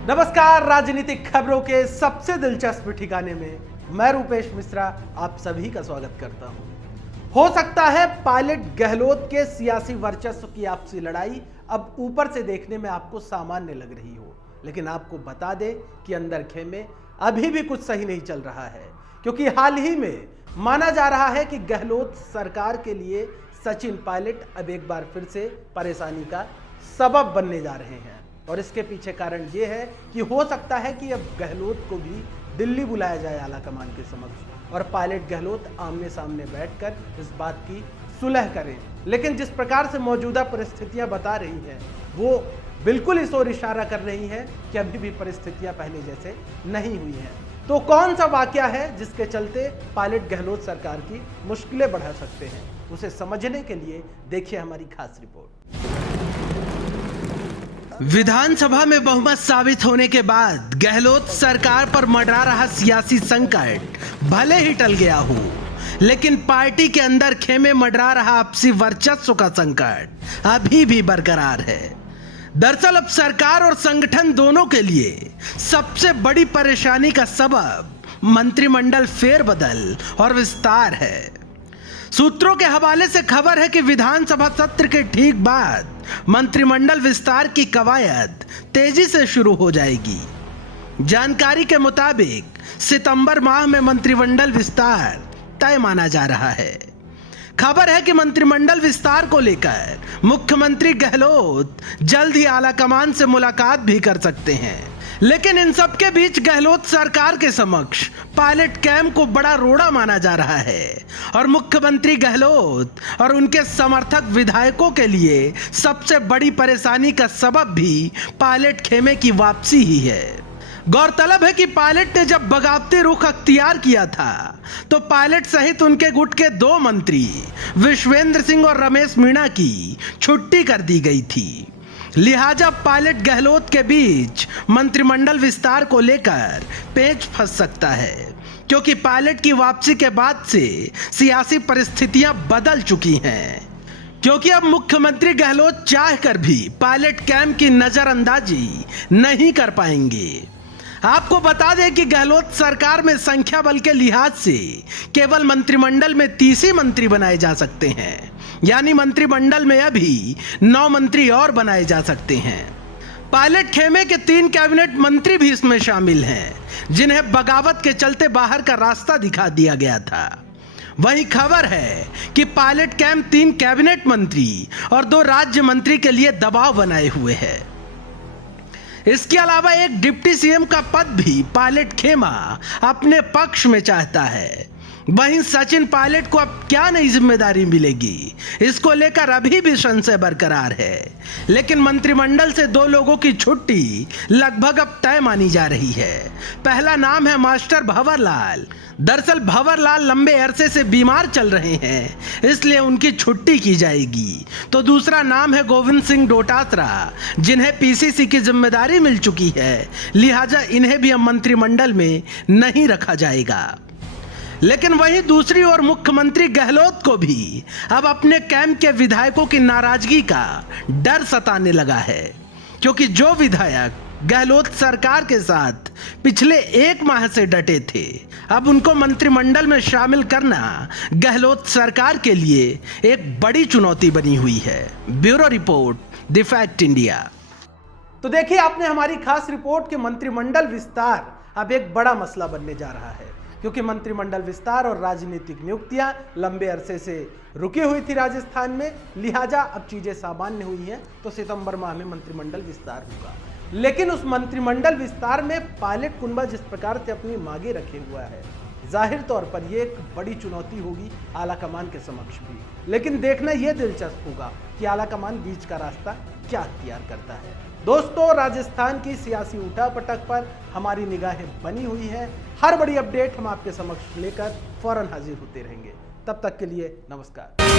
नमस्कार, राजनीतिक खबरों के सबसे दिलचस्प ठिकाने में मैं रूपेश मिश्रा आप सभी का स्वागत करता हूं। हो सकता है पायलट गहलोत के सियासी वर्चस्व की आपसी लड़ाई अब ऊपर से देखने में आपको सामान्य लग रही हो, लेकिन आपको बता दें कि अंदर खेमे अभी भी कुछ सही नहीं चल रहा है, क्योंकि हाल ही में माना जा रहा है कि गहलोत सरकार के लिए सचिन पायलट अब एक बार फिर से परेशानी का सबब बनने जा रहे हैं। और इसके पीछे कारण ये है कि हो सकता है कि अब गहलोत को भी दिल्ली बुलाया जाए आलाकमान के समक्ष और पायलट गहलोत आमने सामने बैठकर इस बात की सुलह करें। लेकिन जिस प्रकार से मौजूदा परिस्थितियां बता रही हैं वो बिल्कुल इस ओर इशारा कर रही है कि अभी भी परिस्थितियां पहले जैसे नहीं हुई हैं। तो कौन सा वाकया है जिसके चलते पायलट गहलोत सरकार की मुश्किलें बढ़ा सकते हैं, उसे समझने के लिए देखिए हमारी खास रिपोर्ट। विधानसभा में बहुमत साबित होने के बाद गहलोत सरकार पर मंडरा रहा सियासी संकट भले ही टल गया हो, लेकिन पार्टी के अंदर खेमे मंडरा रहा आपसी वर्चस्व का संकट अभी भी बरकरार है। दरअसल अब सरकार और संगठन दोनों के लिए सबसे बड़ी परेशानी का सबब मंत्रिमंडल फेरबदल और विस्तार है। सूत्रों के हवाले से खबर है कि विधानसभा सत्र के ठीक बाद मंत्रिमंडल विस्तार की कवायद तेजी से शुरू हो जाएगी। जानकारी के मुताबिक सितंबर माह में मंत्रिमंडल विस्तार तय माना जा रहा है। खबर है कि मंत्रिमंडल विस्तार को लेकर मुख्यमंत्री गहलोत जल्द ही आलाकमान से मुलाकात भी कर सकते हैं, लेकिन इन सब के बीच गहलोत सरकार के समक्ष पायलट कैंप को बड़ा रोड़ा माना जा रहा है और मुख्यमंत्री गहलोत और उनके समर्थक विधायकों के लिए सबसे बड़ी परेशानी का सबब भी पायलट खेमे की वापसी ही है। गौरतलब है कि पायलट ने जब बगावती रुख अख्तियार किया था तो पायलट सहित उनके गुट के 2 मंत्री विश्वेंद्र सिंह और रमेश मीणा की छुट्टी कर दी गई थी। लिहाजा पायलट गहलोत के बीच मंत्रिमंडल विस्तार को लेकर पेच फंस सकता है, क्योंकि पायलट की वापसी के बाद से सियासी परिस्थितियां बदल चुकी हैं। क्योंकि अब मुख्यमंत्री गहलोत चाहकर भी पायलट कैंप की नजरअंदाजी नहीं कर पाएंगे। आपको बता दें कि गहलोत सरकार में संख्या बल के लिहाज से केवल मंत्रिमंडल में 30 ही मंत्री बनाए जा सकते हैं, यानी मंत्रिमंडल में अभी 9 मंत्री और बनाए जा सकते हैं। पायलट खेमे के 3 कैबिनेट मंत्री भी इसमें शामिल हैं, जिन्हें बगावत के चलते बाहर का रास्ता दिखा दिया गया था। वहीं खबर है कि पायलट कैंप 3 कैबिनेट मंत्री और 2 राज्य मंत्री के लिए दबाव बनाए हुए है। इसके अलावा एक डिप्टी सीएम का पद भी पायलट खेमा अपने पक्ष में चाहता है। वहीं सचिन पायलट को अब क्या नई जिम्मेदारी मिलेगी, इसको लेकर अभी भी संशय बरकरार है। लेकिन मंत्रिमंडल से 2 लोगों की छुट्टी लगभग अब तय मानी जा रही है। पहला नाम है मास्टर भंवरलाल। दरअसल भंवरलाल लंबे अरसे से बीमार चल रहे हैं, इसलिए उनकी छुट्टी की जाएगी। तो दूसरा नाम है गोविंद सिंह डोटासरा, जिन्हें पीसीसी की जिम्मेदारी मिल चुकी है, लिहाजा इन्हें भी अब मंत्रिमंडल में नहीं रखा जाएगा। लेकिन वहीं दूसरी ओर मुख्यमंत्री गहलोत को भी अब अपने कैंप के विधायकों की नाराजगी का डर सताने लगा है, क्योंकि जो विधायक गहलोत सरकार के साथ पिछले 1 माह से डटे थे, अब उनको मंत्रिमंडल में शामिल करना गहलोत सरकार के लिए एक बड़ी चुनौती बनी हुई है। Bureau report, the fact India. तो देखिए, आपने हमारी खास रिपोर्ट के मंत्रिमंडल विस्तार अब एक बड़ा मसला बनने जा रहा है, क्योंकि मंत्रिमंडल विस्तार और राजनीतिक नियुक्तियां लंबे अरसे से रुकी हुई थी राजस्थान में, लिहाजा अब चीजें सामान्य हुई हैं तो सितंबर माह में मंत्रिमंडल विस्तार होगा। लेकिन उस मंत्रिमंडल विस्तार में पायलट कुनबा जिस प्रकार से अपनी मांगे रखे हुआ है, जाहिर तौर पर यह एक बड़ी चुनौती होगी आलाकमान के समक्ष भी। लेकिन देखना यह दिलचस्प होगा कि आलाकमान बीच का रास्ता क्या अख्तियार करता है। दोस्तों, राजस्थान की सियासी उठापटक पर हमारी निगाहें बनी हुई हैं। हर बड़ी अपडेट हम आपके समक्ष लेकर फौरन हाजिर होते रहेंगे। तब तक के लिए नमस्कार।